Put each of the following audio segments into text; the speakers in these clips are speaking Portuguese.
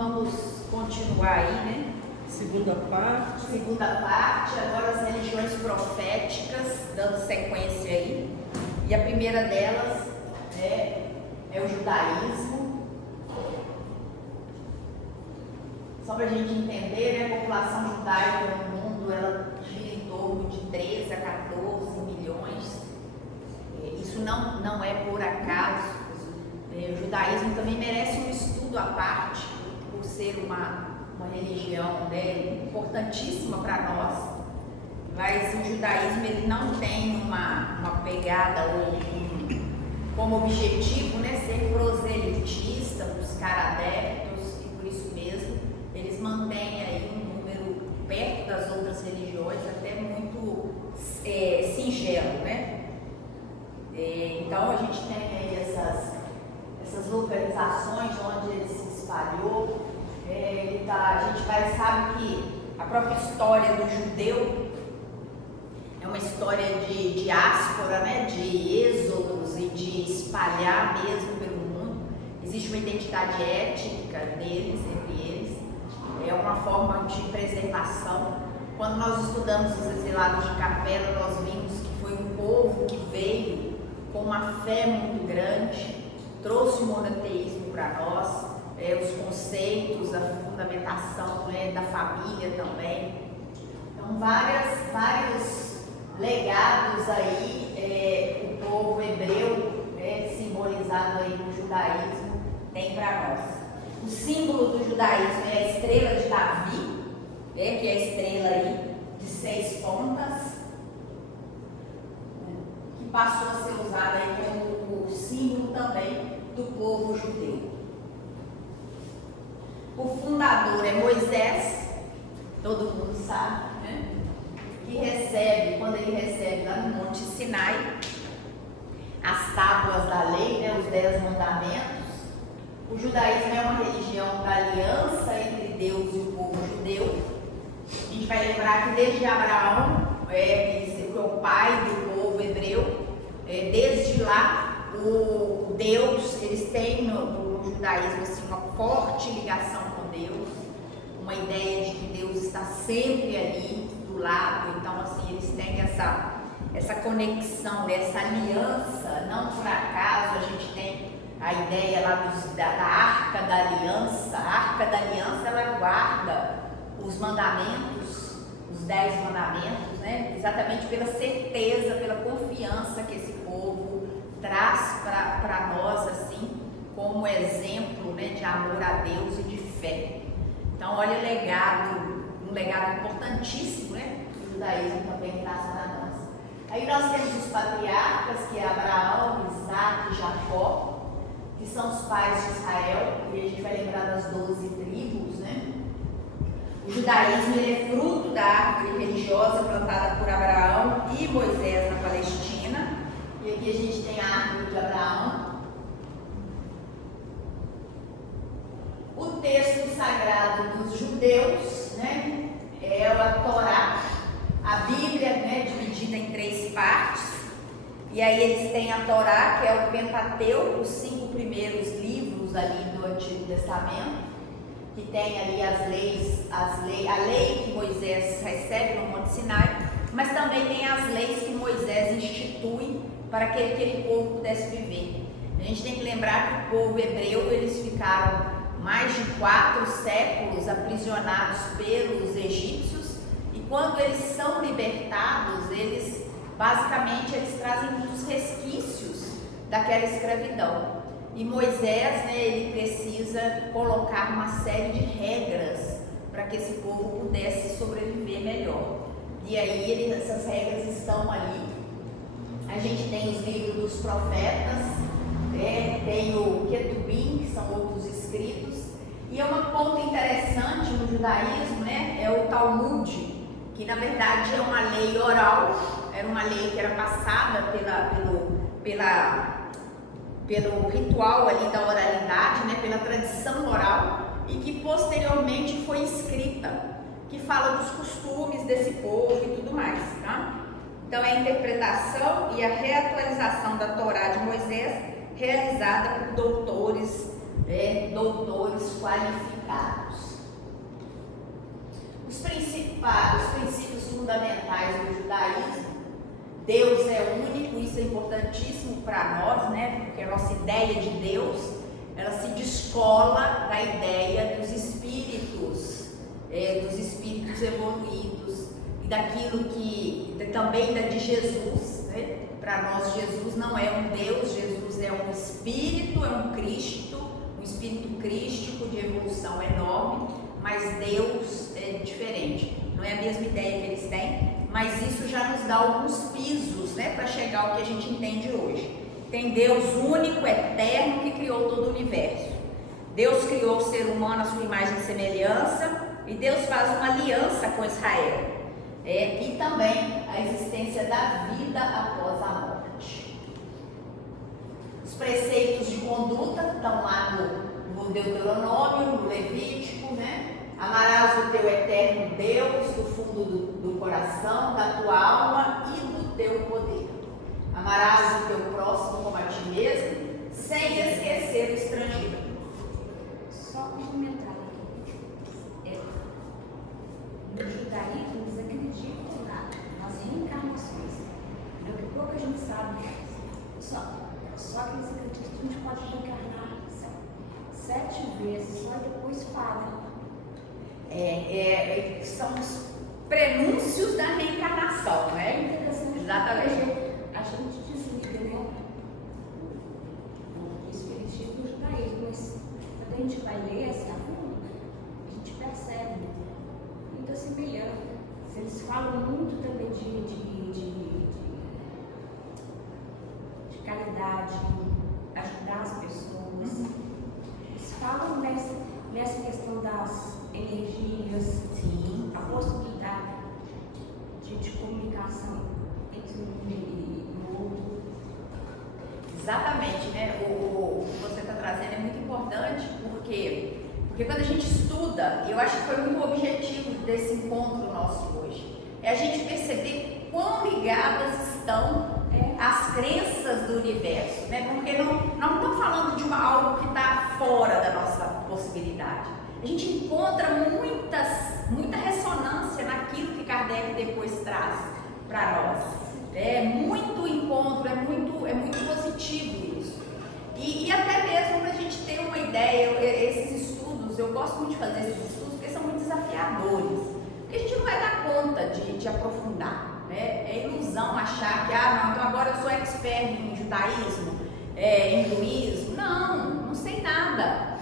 vamos continuar aí, né? Segunda parte, agora as religiões proféticas, dando sequência aí. E a primeira delas é o judaísmo. Só para a gente entender, né, a população judaica no mundo, ela gira em torno de 13 a 14 milhões. Isso não é por acaso. O judaísmo também merece um estudo à parte, por ser uma religião, né, importantíssima para nós, mas o judaísmo ele não tem uma pegada como objetivo, né, ser proselitista, buscar adeptos, e por isso mesmo eles mantêm aí um número perto das outras religiões até muito singelo, né? Então a gente tem aí essas localizações onde ele se espalhou. A gente sabe que a própria história do judeu é uma história de diáspora, né, de êxodos e de espalhar mesmo pelo mundo. Existe uma identidade étnica deles, entre eles, é uma forma de preservação. Quando nós estudamos os exilados de Capela, nós vimos que foi um povo que veio com uma fé muito grande, trouxe o monoteísmo para nós, os conceitos, a fundamentação, né, da família também. Então, vários legados aí, o povo hebreu, simbolizado aí no judaísmo, tem para nós. O símbolo do judaísmo é a estrela de Davi, que é a estrela aí de 6 pontas, que passou a ser usada aí como o símbolo também do povo judeu. O fundador é Moisés, todo mundo sabe, né? Quando ele recebe lá no Monte Sinai as tábuas da lei, né, os 10 mandamentos. O judaísmo é uma religião da aliança entre Deus e o povo judeu. A gente vai lembrar que desde Abraão, que é o pai do povo hebreu, desde lá, o Deus, eles têm no judaísmo assim, uma forte ligação com Deus, uma ideia de que Deus está sempre ali do lado. Então assim, eles têm essa conexão, essa aliança. Não por acaso a gente tem a ideia lá da Arca da Aliança. A Arca da Aliança, ela guarda os mandamentos, os 10 mandamentos, né? Exatamente pela certeza, pela confiança que esse povo traz para nós, assim, como exemplo, né, de amor a Deus e de fé. Então, olha um legado importantíssimo, né, que o judaísmo também traz para nós. Aí nós temos os patriarcas, que é Abraão, Isaac e Jacó, que são os pais de Israel, e a gente vai lembrar das 12 tribos, né? O judaísmo ele é fruto da árvore religiosa plantada por Abraão e Moisés na Palestina. E aqui a gente tem a árvore de Abraão. O texto sagrado dos judeus, né, é a Torá, a Bíblia, né, dividida em 3 partes. E aí eles têm a Torá, que é o Pentateuco, os 5 primeiros livros ali do Antigo Testamento, que tem ali a lei que Moisés recebe no Monte Sinai, mas também tem as leis que Moisés institui para que aquele povo pudesse viver. A gente tem que lembrar que o povo hebreu, eles ficaram mais de 4 séculos aprisionados pelos egípcios, e quando eles são libertados, eles trazem muitos resquícios daquela escravidão. E Moisés, né, ele precisa colocar uma série de regras para que esse povo pudesse sobreviver melhor. E aí essas regras estão ali. A gente tem os livros dos profetas, tem o Ketubim, que são outros escritos. E um ponto interessante no judaísmo, né, é o Talmud, que na verdade é uma lei oral, era uma lei que era passada pelo ritual ali da oralidade, né, pela tradição oral, e que posteriormente foi escrita, que fala dos costumes desse povo e tudo mais, tá? Então é a interpretação e a reatualização da Torá de Moisés realizada por doutores qualificados. aplicados. Os princípios fundamentais do judaísmo: Deus é único, isso é importantíssimo para nós, né? Porque a nossa ideia de Deus, ela se descola da ideia dos espíritos evoluídos e daquilo que também da de Jesus, né? Para nós, Jesus não é um Deus, Jesus é um espírito, é um Cristo, um espírito crístico de evolução enorme, mas Deus é diferente, não é a mesma ideia que eles têm, mas isso já nos dá alguns pisos, né, para chegar ao que a gente entende hoje. Tem Deus único, eterno, que criou todo o universo. Deus criou o ser humano à sua imagem e semelhança, e Deus faz uma aliança com Israel. E também a existência da vida após a morte. Os preceitos de conduta estão lá no Deuteronômio, no Levítico, né? Amarás o teu eterno Deus do fundo do coração, da tua alma e do teu poder. Amarás o teu próximo como a ti mesmo, sem esquecer o estrangeiro. Só complementar aqui. No judaísmo, eles acreditam nas reencarnações. É o que pouca gente sabe. Só que eles acreditam que a gente pode reencarnar 7 vezes, só depois para. São os prenúncios da reencarnação, né? Exatamente. A gente desliga, né? O espiritismo do judaísmo, mas quando a gente vai ler assim a fundo, a gente percebe muita semelhança. Eles falam muito também de caridade, ajudar as pessoas. Eles falam nessa questão das energias, Sim. a possibilidade de comunicação entre um e o outro. Exatamente, né? O que você está trazendo é muito importante, porque quando a gente estuda, eu acho que foi muito o objetivo desse encontro nosso hoje, é a gente perceber quão ligadas estão as crenças do universo, né? Porque nós não estamos falando de algo que está fora da nossa possibilidade. A gente encontra muita ressonância naquilo que Kardec depois traz para nós. É muito encontro, é muito positivo isso. E até mesmo para a gente ter uma ideia, esses estudos, eu gosto muito de fazer esses estudos porque são muito desafiadores. Porque a gente não vai dar conta de aprofundar, né? É ilusão achar que, não, então agora eu sou expert em judaísmo, em hinduísmo. Não sei nada.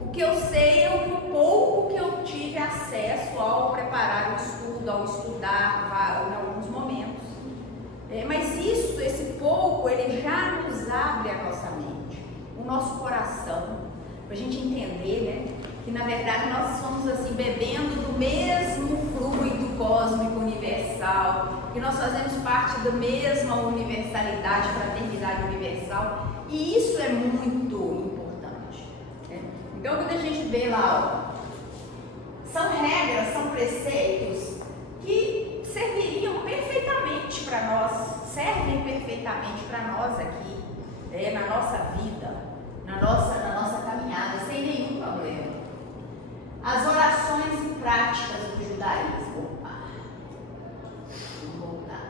O que eu sei é o pouco que eu tive acesso ao preparar o estudo, ao estudar em alguns momentos. Mas esse pouco, ele já nos abre a nossa mente, o nosso coração, para a gente entender, né, que na verdade nós somos assim, bebendo do mesmo fluido cósmico universal, que nós fazemos parte da mesma universalidade, fraternidade universal, e isso é muito importante, né? Então, quando a gente vê lá, são regras, são preceitos que serviriam perfeitamente para nós, servem perfeitamente para nós aqui, na nossa vida, na nossa caminhada, sem nenhum problema. As orações e práticas do judaísmo. Vamos voltar.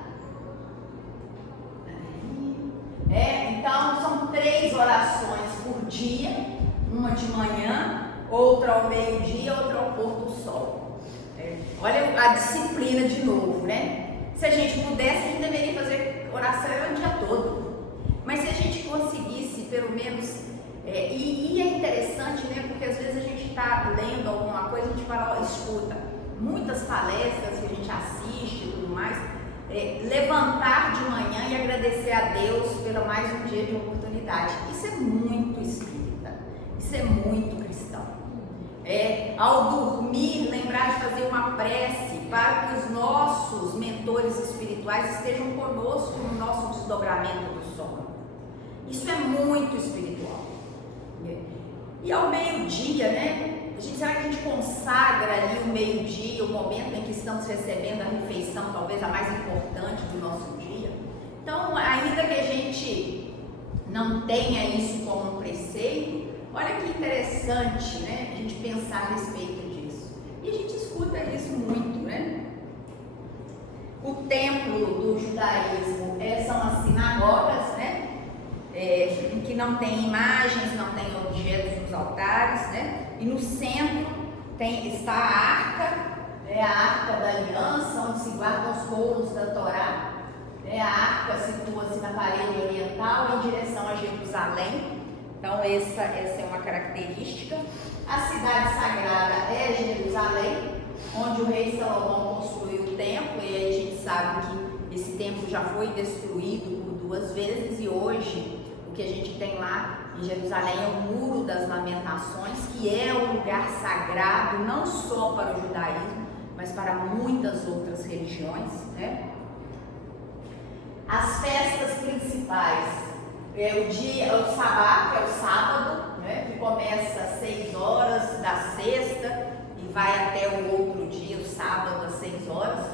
Então, são 3 orações por dia, uma de manhã, outra ao meio-dia, outra ao pôr do sol. Olha a disciplina de novo, né? Se a gente pudesse, a gente deveria fazer oração o dia todo. Mas se a gente conseguisse, pelo menos, e é interessante, né? Porque às vezes a gente está lendo alguma coisa, a gente fala, escuta, muitas palestras que a gente assiste e tudo mais, levantar de manhã e agradecer a Deus pelo mais um dia de oportunidade. Isso é muito espírita, isso é muito cristão. Ao dormir, lembrar de fazer uma prece para que os nossos mentores espirituais estejam conosco no nosso desdobramento do sono. Isso é muito espiritual. E ao meio-dia, né? Será que a gente consagra ali o meio-dia, o momento em que estamos recebendo a refeição, talvez a mais importante do nosso dia? Então, ainda que a gente não tenha isso como um preceito, Olha que interessante, né, a gente pensar a respeito disso. E a gente escuta isso muito, né? O templo do judaísmo são as sinagogas, né? Que não tem imagens, não tem objetos nos altares, né? E no centro está a arca da aliança, onde se guardam os rolos da Torá. A arca situa-se na parede oriental em direção a Jerusalém. Então essa é uma característica. A cidade sagrada é Jerusalém, onde o rei Salomão construiu o templo, e aí a gente sabe que esse templo já foi destruído por 2 vezes, e hoje o que a gente tem lá em Jerusalém é o Muro das Lamentações, que é um lugar sagrado não só para o judaísmo, mas para muitas outras religiões, né? As festas principais, o sabá, que é o sábado, né? Que começa às 6 horas da sexta e vai até o outro dia, o sábado, às 6 horas,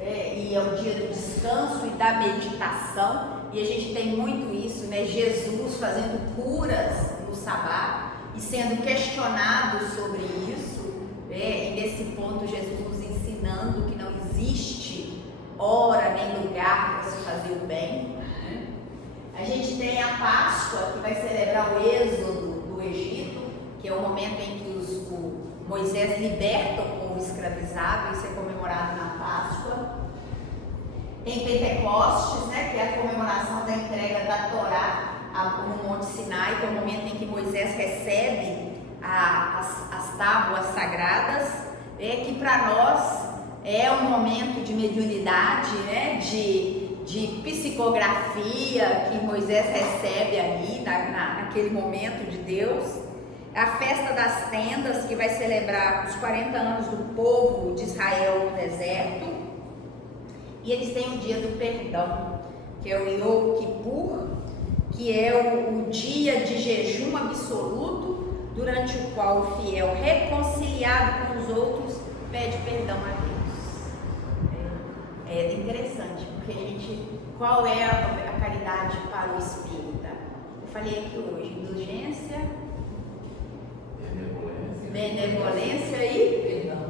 e é o dia do descanso e da meditação, e a gente tem muito isso, né? Jesus fazendo curas no sabá e sendo questionado sobre isso, e nesse ponto Jesus nos ensinando que não existe hora nem lugar para se fazer o bem. A gente tem a Páscoa, que vai celebrar o êxodo do Egito, que é o momento em que Moisés liberta o povo escravizado, isso é comemorado na Páscoa. Tem Pentecostes, né, que é a comemoração da entrega da Torá no Monte Sinai, que é o momento em que Moisés recebe as tábuas sagradas, que para nós é um momento de mediunidade, né, de psicografia que Moisés recebe ali naquele momento de Deus. A festa das tendas, que vai celebrar os 40 anos do povo de Israel no deserto. E eles têm o dia do perdão, que é o Yom Kippur, que é o dia de jejum absoluto, durante o qual o fiel, reconciliado com os outros, pede perdão a Deus. É interessante, porque qual é a caridade para o espírita? Eu falei aqui hoje, indulgência, benevolência e perdão.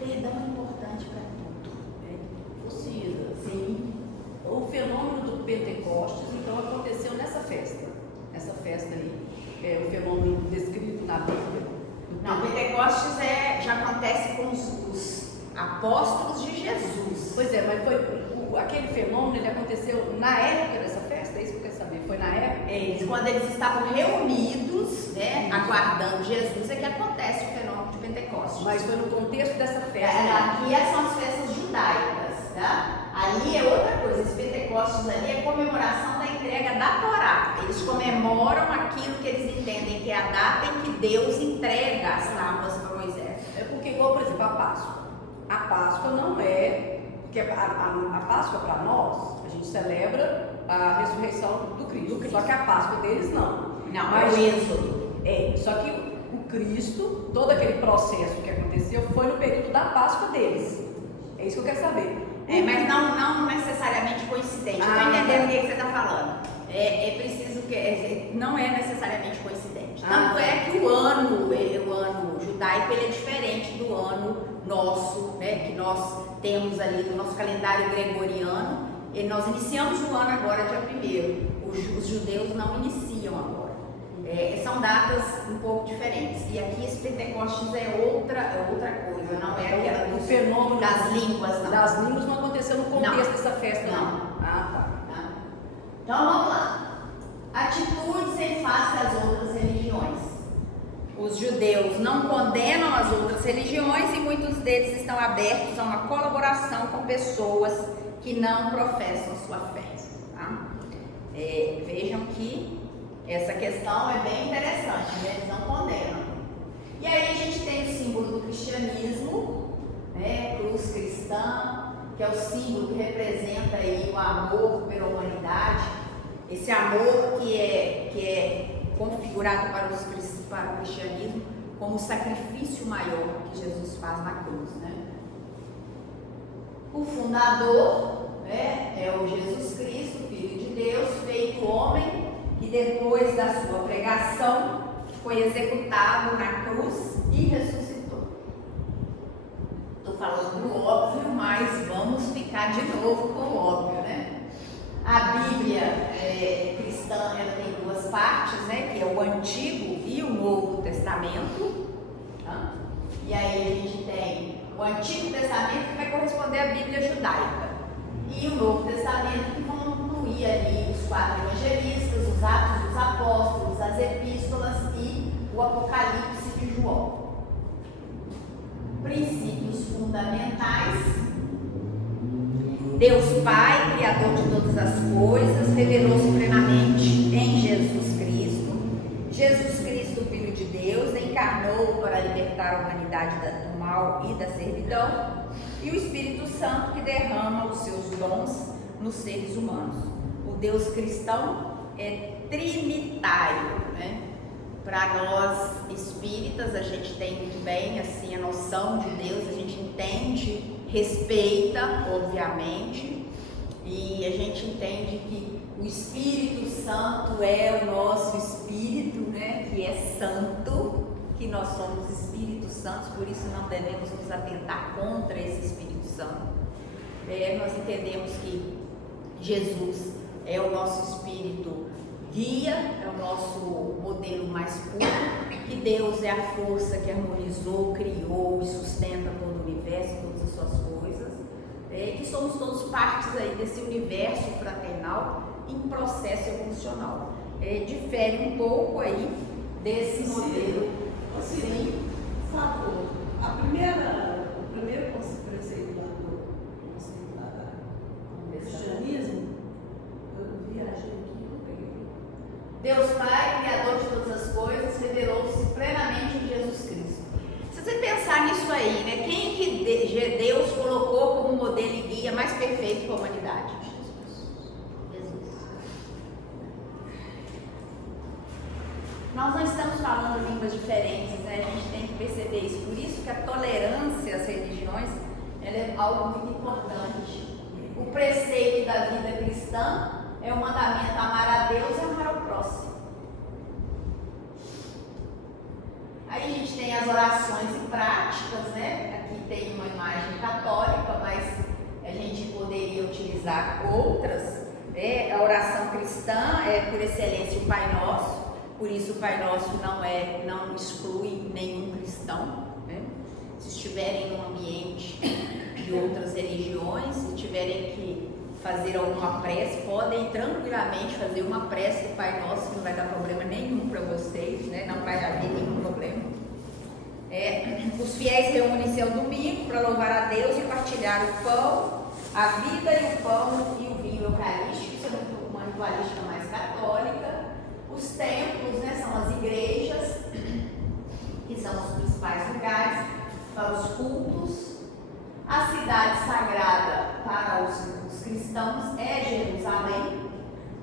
Perdão é importante para tudo. Cida, Sim. o fenômeno do Pentecostes, então, aconteceu nessa festa aí, o fenômeno descrito na Bíblia. Não, Pentecostes já acontece com os apóstolos de Jesus. Pois é, mas aquele fenômeno, ele aconteceu na época dessa festa, é isso que eu quero saber, foi na época? Quando eles estavam reunidos, né, aguardando Jesus, é que acontece o fenômeno de Pentecostes. Mas foi no contexto dessa festa. Aqui são as festas judaicas, tá? Ali é outra coisa, esse Pentecostes ali é comemoração da entrega da Torá. Eles comemoram aquilo que eles entendem que é a data em que Deus entrega as tábuas para Moisés. É porque, igual, por exemplo, a Páscoa. A Páscoa não é... Porque a Páscoa para nós, a gente celebra a ressurreição do Cristo. Só que a Páscoa deles não. Não, mas é o êxodo. Só que o Cristo, todo aquele processo que aconteceu foi no período da Páscoa deles. É isso que eu quero saber. Mas não necessariamente coincidente. Estou entendendo o que você está falando. É preciso que... não é necessariamente coincidente. Tanto é que o ano judaico ele é diferente do ano nosso, né, que nós temos ali no nosso calendário gregoriano. E nós iniciamos o ano agora, dia 1º. Os judeus não iniciam agora. São datas um pouco diferentes. E aqui esse Pentecostes é outra coisa, não é aquela o fenômeno das línguas, não. Das línguas não aconteceu no contexto dessa festa, não. Tá. Então vamos lá. Atitudes em face às outras religiões. Os judeus não condenam as outras religiões e muitos deles estão abertos a uma colaboração com pessoas que não professam sua fé. Tá? Vejam que essa questão é bem interessante, né? Eles não condenam. E aí a gente tem o símbolo do cristianismo, né? Cruz cristã, que é o símbolo que representa aí o amor pela humanidade, esse amor que é configurado para o cristianismo como o sacrifício maior que Jesus faz na cruz, né? O fundador, né, é o Jesus Cristo, Filho de Deus, feito homem, que depois da sua pregação foi executado na cruz e ressuscitou. Estou falando do óbvio, mas vamos ficar de novo com o óbvio, né? A Bíblia cristã, ela tem duas partes, né? Que é o Antigo e o Novo Testamento. Tá? E aí a gente tem o Antigo Testamento, que vai corresponder à Bíblia judaica, e o Novo Testamento, que vão incluir ali os 4 evangelistas, os Atos dos Apóstolos, as Epístolas e o Apocalipse de João. Princípios fundamentais. Deus Pai, Criador de todas as coisas, revelou-se plenamente em Jesus Cristo. Jesus Cristo, Filho de Deus, encarnou para libertar a humanidade do mal e da servidão. E o Espírito Santo, que derrama os seus dons nos seres humanos. O Deus cristão é trinitário, né? Para nós espíritas, a gente tem muito bem assim, a noção de Deus, a gente entende, respeita, obviamente, e a gente entende que o Espírito Santo é o nosso Espírito, né? Que é santo, que nós somos Espíritos Santos, por isso não devemos nos atentar contra esse Espírito Santo. Nós entendemos que Jesus é o nosso Espírito guia, é o nosso modelo mais puro, que Deus é a força que harmonizou, criou e sustenta todo o universo, todas as suas coisas, que somos todos partes aí desse universo fraternal em processo evolucional. Difere um pouco aí desse modelo. Sim. Por favor, o primeiro preceito do cristianismo, eu viajei aqui, eu peguei. Deus Pai, Criador de todas as coisas, revelou-se plenamente em Jesus Cristo. Se você pensar nisso aí, né? Quem que Deus colocou como modelo e guia mais perfeito para a humanidade? Jesus. Nós não estamos falando línguas diferentes, né? A gente tem que perceber isso. Por isso que a tolerância às religiões, ela é algo muito importante. O preceito da vida cristã é o mandamento amar a Deus e amar ao próximo. Aí a gente tem as orações e práticas, né? Aqui tem uma imagem católica, mas a gente poderia utilizar outras. A oração cristã é por excelência o Pai Nosso, por isso o Pai Nosso não exclui nenhum cristão, né? Se estiverem num ambiente de outras religiões, se tiverem que fazer alguma prece, podem tranquilamente fazer uma prece do Pai Nosso, que não vai dar problema nenhum para vocês, né? Não vai haver nenhum problema. Os fiéis reúnem-se ao domingo para louvar a Deus e partilhar o pão, a vida e o pão e o vinho eucarístico. Isso é uma ritualística mais católica. Os templos, né, são as igrejas, que são os principais lugares para os cultos. A cidade sagrada para os cristãos é Jerusalém,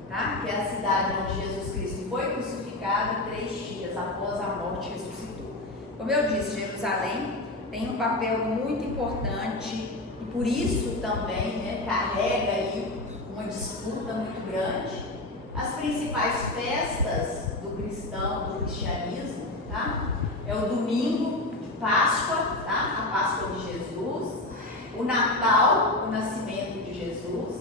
tá? Que é a cidade onde Jesus Cristo foi crucificado e 3 dias após a morte ressuscitou. Como eu disse, Jerusalém tem um papel muito importante e por isso também, né, carrega aí uma disputa muito grande. As principais festas do cristianismo, tá? É o domingo de Páscoa, tá? A Páscoa de Jesus. O Natal, o nascimento de Jesus,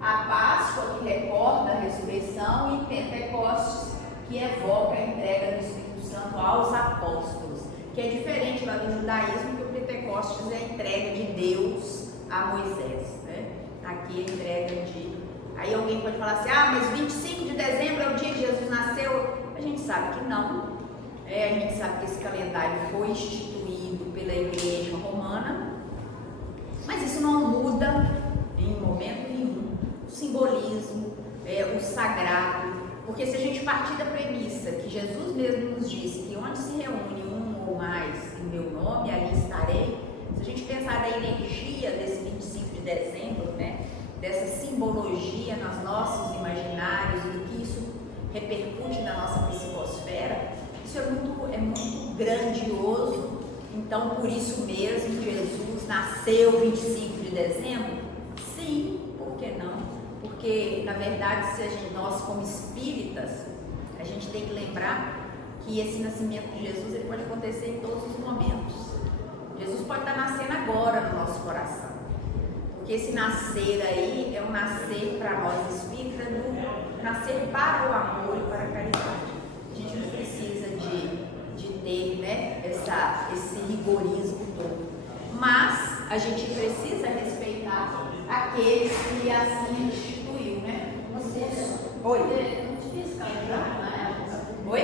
a Páscoa, que recorda a ressurreição, e Pentecostes, que evoca a entrega do Espírito Santo aos apóstolos, que é diferente lá do judaísmo, que o Pentecostes é a entrega de Deus a Moisés, né? Aqui a entrega de... Aí alguém pode falar assim, mas 25 de dezembro é o dia que Jesus nasceu? A gente sabe que não. A gente sabe que esse calendário foi instituído pela Igreja Romana, mas isso não muda em momento nenhum o simbolismo, o sagrado, porque se a gente partir da premissa que Jesus mesmo nos disse que onde se reúne um ou mais em meu nome, ali estarei, se a gente pensar na energia desse 25 de dezembro, né, dessa simbologia nos nossos imaginários e do que isso repercute na nossa psicosfera, isso é muito grandioso. Então, por isso mesmo, Jesus nasceu 25 de dezembro? Sim, por que não? Porque, na verdade, nós como espíritas, a gente tem que lembrar que esse nascimento de Jesus ele pode acontecer em todos os momentos. Jesus pode estar nascendo agora no nosso coração. Porque esse nascer aí é um nascer para nós espíritas, nascer para o amor e para a caridade. A gente não precisa de ter, né, esse rigorismo todo. Mas a gente precisa respeitar aqueles que assim instituiu, né? Oi? Não tinha esse calendário na época? Oi?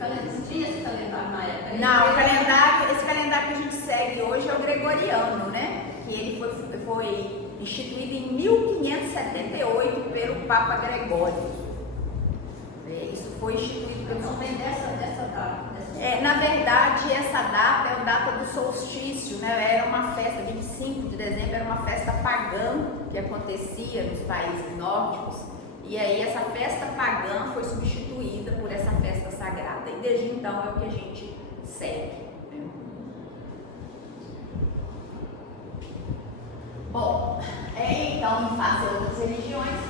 Não tinha esse calendário na época? Não, esse calendário que a gente segue hoje é o gregoriano, né? Que ele foi instituído em 1578 pelo Papa Gregório. Isso foi instituído pelo... Não vem dessa data. Na verdade, essa data é a data do solstício, né? Era uma festa, 25 de dezembro era uma festa pagã que acontecia nos países nórdicos. E aí essa festa pagã foi substituída por essa festa sagrada. E desde então é o que a gente segue. Né? Bom, então, em face a outras religiões,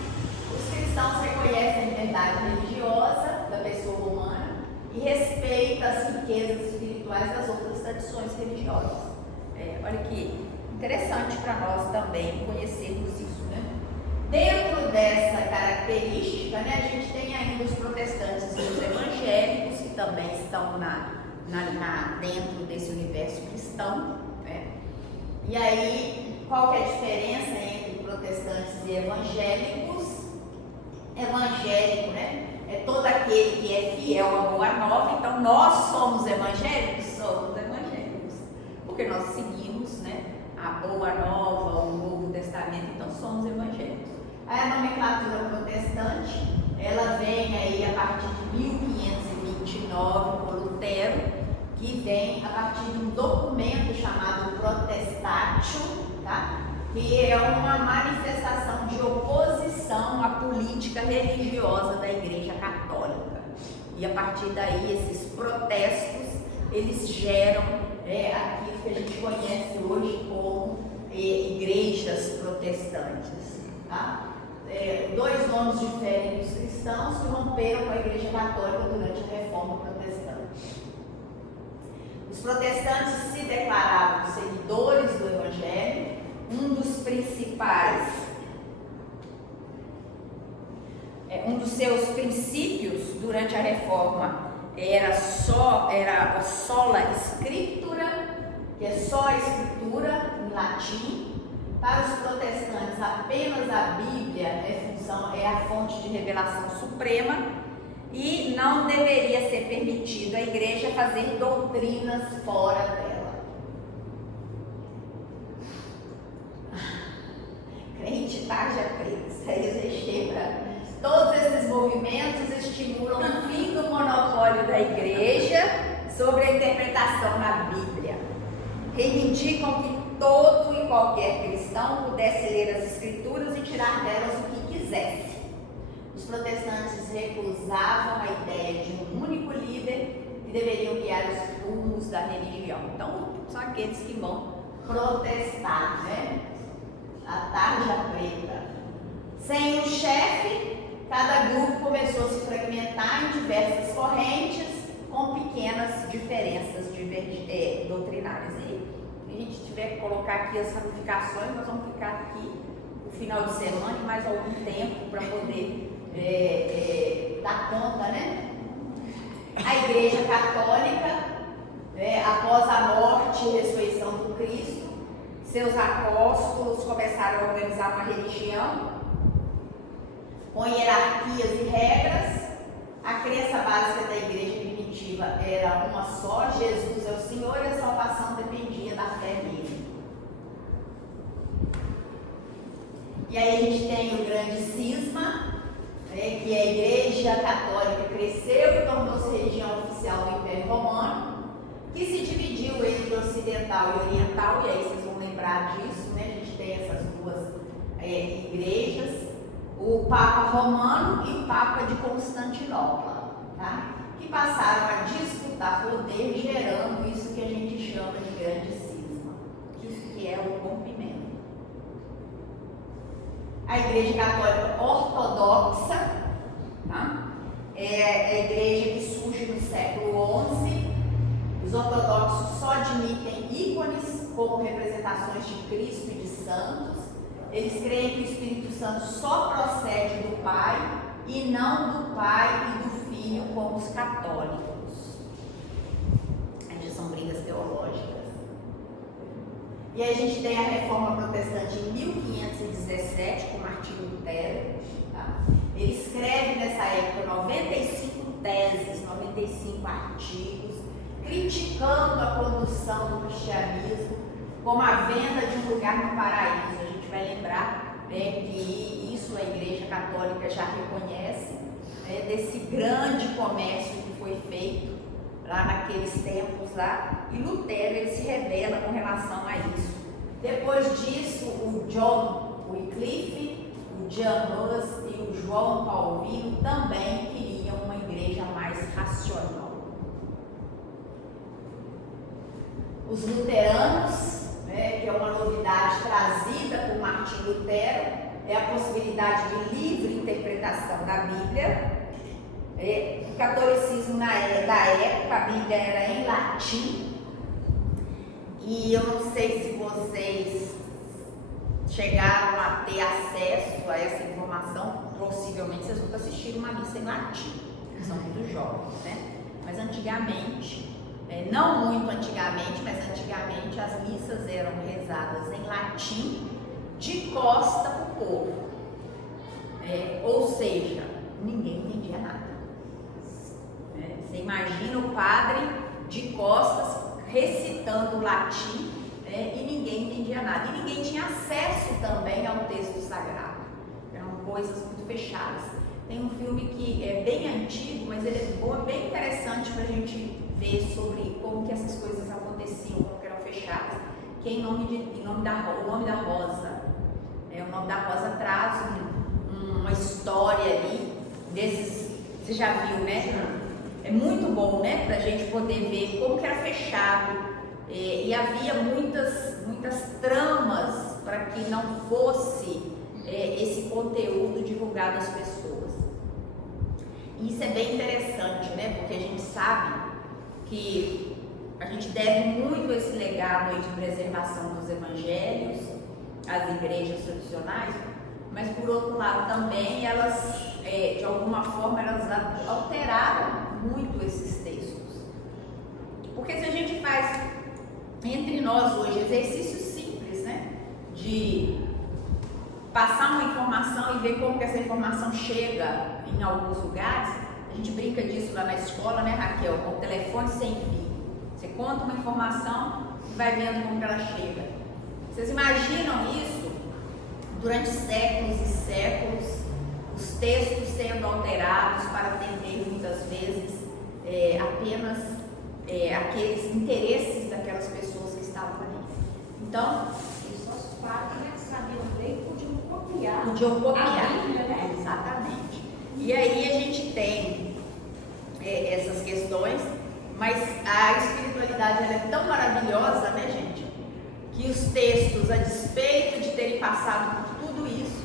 os cristãos reconhecem a liberdade religiosa da pessoa humana e respeitam as riquezas espirituais das outras tradições religiosas. Olha que interessante para nós também conhecermos isso, né? Dentro dessa característica, né, a gente tem ainda os protestantes e os evangélicos, que também estão dentro desse universo cristão, né? E aí, qual que é a diferença entre protestantes e evangélicos? Evangélico, né, é todo aquele que é fiel à boa nova. Então nós somos evangélicos? Somos evangélicos, porque nós seguimos, né, a boa nova, o Novo Testamento, então somos evangélicos. Aí a nomenclatura protestante, ela vem aí a partir de 1529 por Lutero, que vem a partir de um documento chamado Protestatio, tá? Que é uma manifestação de oposição à política religiosa da Igreja Católica. E a partir daí, esses protestos, eles geram aquilo que a gente conhece hoje como igrejas protestantes. Tá? Dois nomes diferentes dos cristãos que romperam com a Igreja Católica durante a Reforma Protestante. Os protestantes se declaravam seguidores do Evangelho. Um dos principais, um dos seus princípios durante a Reforma era a sola scriptura, que é só a escritura em latim. Para os protestantes, apenas a Bíblia é a fonte de revelação suprema e não deveria ser permitido à igreja fazer doutrinas fora dela. Crente tarja preta, isso aí eu deixei para... Todos esses movimentos estimulam o fim do monopólio da igreja sobre a interpretação da Bíblia. Reivindicam que todo e qualquer cristão pudesse ler as Escrituras e tirar delas o que quisesse. Os protestantes recusavam a ideia de um único líder que deveriam guiar os rumos da religião. Então, são aqueles que vão protestar, né? A tarja preta. Sem um chefe, cada grupo começou a se fragmentar em diversas correntes com pequenas diferenças doutrinárias. E a gente tiver que colocar aqui as ramificações, nós vamos ficar aqui o final de semana e mais algum tempo para poder dar conta, né? A Igreja Católica, após a morte e ressurreição do Cristo, seus apóstolos começaram a organizar uma religião com hierarquias e regras. A crença básica da igreja primitiva era uma só: Jesus é o Senhor, e a salvação dependia da fé nele. E aí a gente tem o grande cisma, que a Igreja Católica cresceu e tornou-se religião oficial do Império Romano, que se dividiu entre ocidental e oriental. E aí vocês vão lembrar disso, né? A gente tem essas duas igrejas, o Papa Romano e o Papa de Constantinopla, tá? Que passaram a disputar poder, gerando isso que a gente chama de grande cisma, que é o rompimento. A Igreja Católica Ortodoxa, tá? é a igreja que surge no século XI. Os ortodoxos só admitem ícones como representações de Cristo e de santos. Eles creem que o Espírito Santo só procede do Pai e não do Pai e do Filho como os católicos. Aí já são brigas teológicas. E aí a gente tem a Reforma Protestante em 1517 com Martinho Lutero. Tá? Ele escreve nessa época 95 teses, 95 artigos, criticando a condução do cristianismo como a venda de um lugar no paraíso. A gente vai lembrar, né, que isso a Igreja Católica já reconhece, né, desse grande comércio que foi feito lá naqueles tempos lá, e Lutero ele se rebela com relação a isso. Depois disso, o John Wycliffe, o Jan Hus e o João Calvino também queriam uma igreja mais racional. Os luteranos, né, que é uma novidade trazida por Martinho Lutero, é a possibilidade de livre interpretação da Bíblia. O catolicismo da época, a Bíblia era em latim, e eu não sei se vocês chegaram a ter acesso a essa informação. Possivelmente vocês nunca assistiram uma missa em latim, são muito jovens, né? Mas antigamente, não muito antigamente, mas antigamente as missas eram rezadas em latim de costa para o povo, ou seja, ninguém entendia nada. Você imagina o padre de costas recitando latim, e ninguém entendia nada. E ninguém tinha acesso também ao texto sagrado. Eram coisas muito fechadas. Tem um filme que é bem antigo, mas ele é bem interessante para a gente ver sobre como que essas coisas aconteciam, como que eram fechadas, que é O Nome da Rosa. O Nome da Rosa traz uma história ali desses. Você já viu, né? É muito bom, né, para a gente poder ver como que era fechado, e havia muitas tramas para que não fosse esse conteúdo divulgado às pessoas. E isso é bem interessante, né, porque a gente sabe que a gente deve muito esse legado aí de preservação dos evangelhos às igrejas tradicionais, mas por outro lado também elas, de alguma forma, elas alteraram muito esses textos. Porque se a gente faz entre nós hoje exercício simples, né, de passar uma informação e ver como que essa informação chega em alguns lugares, a gente brinca disso lá na escola, né, Raquel, com o telefone sem fio. Você conta uma informação e vai vendo como que ela chega. Vocês imaginam isso? Durante séculos e séculos, os textos sendo alterados para atender muitas vezes apenas aqueles interesses daquelas pessoas que estavam ali. Então, e só os padres que sabiam ler podiam copiar. A Bíblia, né? Exatamente. E aí a gente tem essas questões, mas a espiritualidade ela é tão maravilhosa, né, gente? Que os textos, a despeito de terem passado por tudo isso,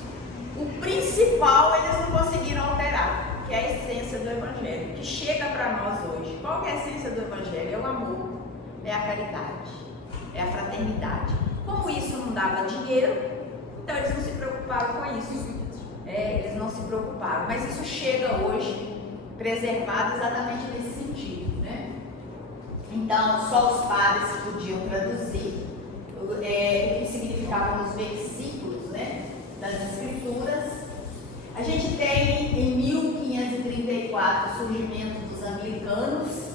o principal eles não conseguiram alterar, que é a essência do Evangelho, que chega para nós hoje. Qual que é a essência do Evangelho? É o amor, é a caridade, é a fraternidade. Como isso não dava dinheiro, então eles não se preocuparam com isso. Eles não se preocuparam, mas isso chega hoje preservado exatamente nesse sentido, né? Então, só os padres podiam traduzir o que significavam os versículos, né, das Escrituras. A gente tem em 1534 o surgimento dos anglicanos.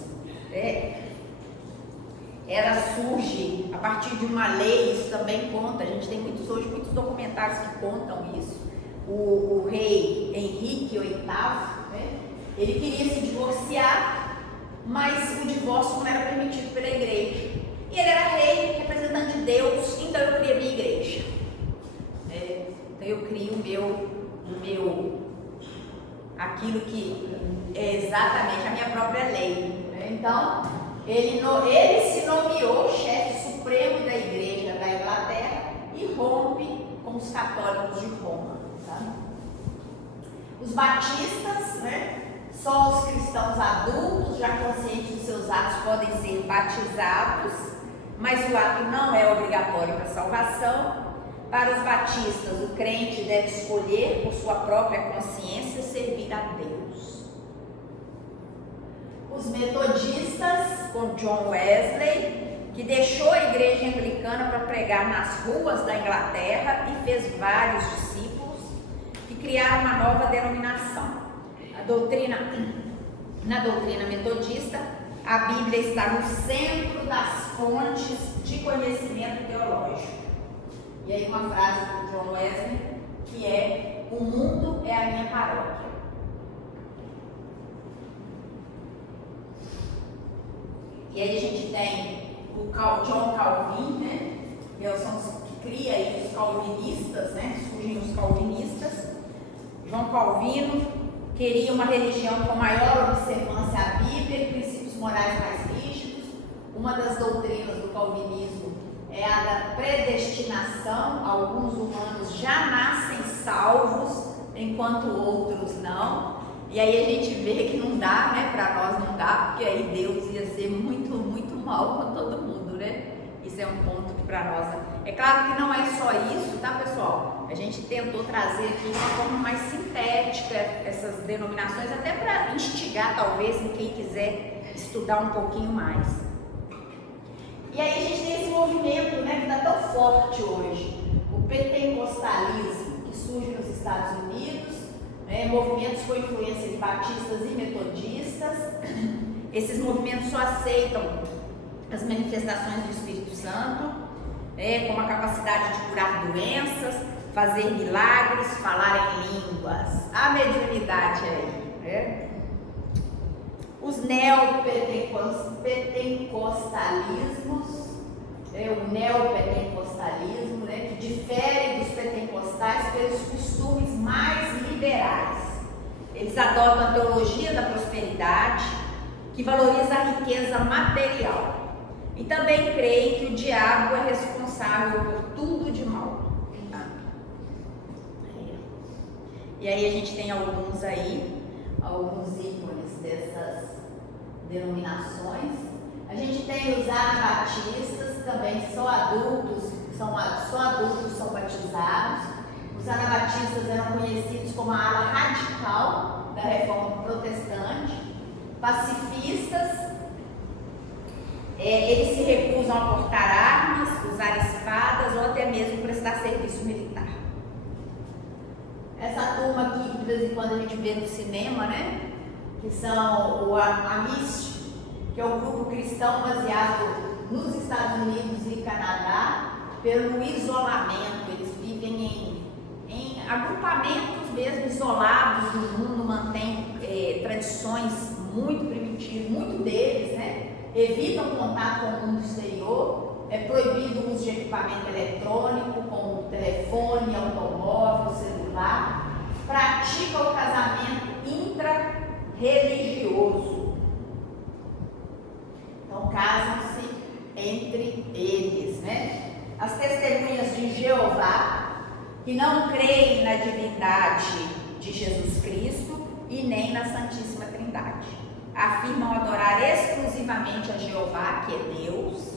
Ela surge a partir de uma lei, isso também conta, a gente tem hoje muitos documentários que contam isso. O rei Henrique VIII, né, ele queria se divorciar, mas o divórcio não era permitido pela igreja. E ele era rei, representante de Deus, então eu criei a minha igreja. Então eu crio aquilo que é exatamente a minha própria lei. Então, ele se nomeou chefe supremo da igreja da Inglaterra e rompe com os católicos de Roma. Tá? Os batistas, né, Só os cristãos adultos, já conscientes dos seus atos, podem ser batizados, mas o ato não é obrigatório para a salvação. Para os batistas, o crente deve escolher por sua própria consciência servir a Deus. Os metodistas, com John Wesley, que deixou a igreja anglicana para pregar nas ruas da Inglaterra e fez vários discípulos, que criaram uma nova denominação. Na doutrina metodista, a Bíblia está no centro das fontes de conhecimento teológico. E aí uma frase do John Wesley, que é: o mundo é a minha paróquia. E aí a gente tem o John Calvin, né? Que cria aí os calvinistas, né? Surgem os calvinistas. João Calvino queria uma religião com maior observância à Bíblia e princípios morais mais rígidos. Uma das doutrinas do calvinismo é a da predestinação. Alguns humanos já nascem salvos, enquanto outros não. E aí a gente vê que não dá, né? Para nós não dá, porque aí Deus ia ser muito, muito mal com todo mundo, né? Isso é um ponto que para nós... É claro que não é só isso, tá, pessoal? A gente tentou trazer aqui de uma forma mais sintética essas denominações, até para instigar, talvez, em quem quiser estudar um pouquinho mais. E aí a gente tem esse movimento, né, que está tão forte hoje, o pentecostalismo, que surge nos Estados Unidos, né, movimentos com influência de batistas e metodistas. Esses movimentos só aceitam as manifestações do Espírito Santo, com a capacidade de curar doenças, fazer milagres, falar em línguas. A mediunidade aí, né? Os neopentecostalismos, o neopentecostalismo, né, que difere dos pentecostais pelos costumes mais liberais. Eles adotam a teologia da prosperidade, que valoriza a riqueza material. E também creem que o diabo é responsável por tudo de mal. E aí a gente tem alguns ícones dessas denominações. A gente tem os anabatistas, também só adultos são batizados. Os anabatistas eram conhecidos como a ala radical da reforma protestante. Pacifistas, eles se recusam a portar armas, usar espadas ou até mesmo prestar serviço militar. Essa turma aqui, que de vez em quando a gente vê no cinema, né? Que são o Amish, que é um grupo cristão baseado nos Estados Unidos e Canadá, pelo isolamento. Eles vivem em agrupamentos mesmo, isolados do mundo, mantêm tradições muito primitivas, muito deles, né? Evitam contato com o mundo exterior, é proibido o uso de equipamento eletrônico, como telefone, automóvel, celular, pratica o casamento intra-religioso. Então casam-se entre eles, né? As testemunhas de Jeová, que não creem na divindade de Jesus Cristo e nem na Santíssima Trindade, afirmam adorar exclusivamente a Jeová, que é Deus.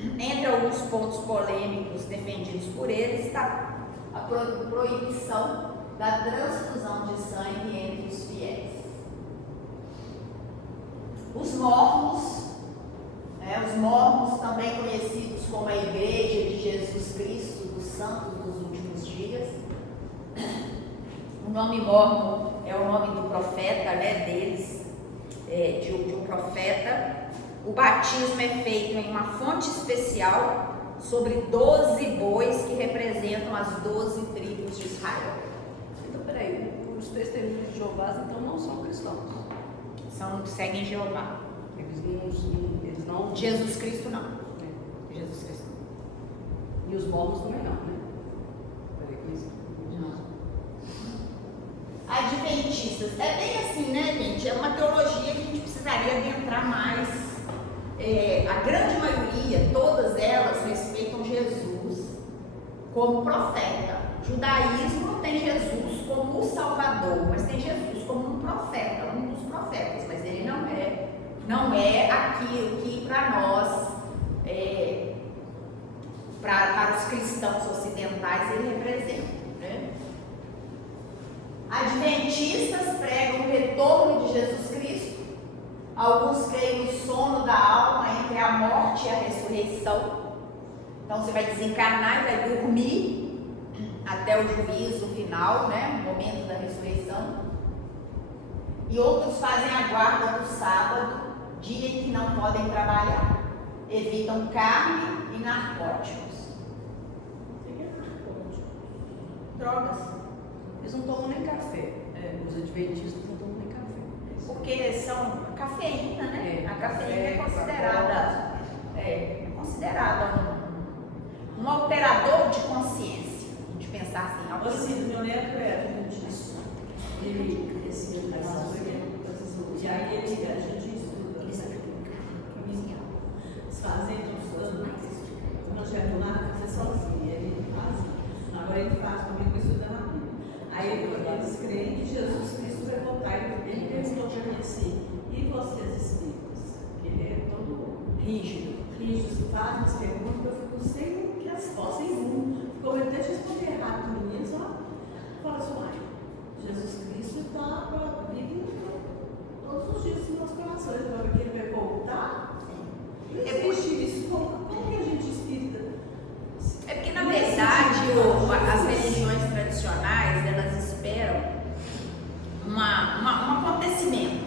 Entre alguns pontos polêmicos defendidos por eles está a proibição da transfusão de sangue entre os fiéis. Os mormons, também conhecidos como a Igreja de Jesus Cristo dos Santos dos Últimos Dias. O nome mormon é o nome do profeta, né, deles, de um profeta. O batismo é feito em uma fonte especial sobre 12 bois que representam as 12 tribos de Israel. Então, peraí, os testemunhos de Jeová então não são cristãos? Seguem Jeová. Eles não... Jesus Cristo não. Jesus Cristo não. E os mormons também não, né? Não. Adventistas, é bem assim, né, gente? É uma teologia que a gente precisaria adentrar mais. A grande maioria, todas elas respeitam Jesus como profeta, judaísmo tem Jesus como o Salvador, mas tem Jesus como um profeta, um dos profetas, mas ele não é aquilo que para nós, para os cristãos ocidentais, ele representa, né? Adventistas pregam o retorno de Jesus Cristo. Alguns creem no sono da alma entre a morte e a ressurreição. Então você vai desencarnar e vai dormir até o juízo final, né? O momento da ressurreição. E outros fazem a guarda do sábado, dia em que não podem trabalhar. Evitam carne e narcóticos. Drogas. Eles não tomam nem café. Os adventistas não tomam nem café. Porque são cafeína, né? A cafeína é considerada um alterador de consciência. A gente pensar assim, algo assim. Meu neto é adventista. Ele cresceu nessa e aí a gente estuda. Eles fazem, o projeto lá na fazer sozinho. Ele faz, agora ele faz comigo estudando a Bíblia. Aí eles creem que Jesus Cristo vai voltar. Ele perguntou para mim assim: e vocês espíritos? Ele é todo rígido, faz umas perguntas, eu fico sem resposta, sem rumo. Ficou até de responder errado para o menino, só fala assim: uai, Jesus Cristo está vivo todos os dias nos nossos corações, agora que ele vai voltar. Não existe isso. Como que a gente espírita? É porque, na verdade, as religiões tradicionais, elas esperam um acontecimento,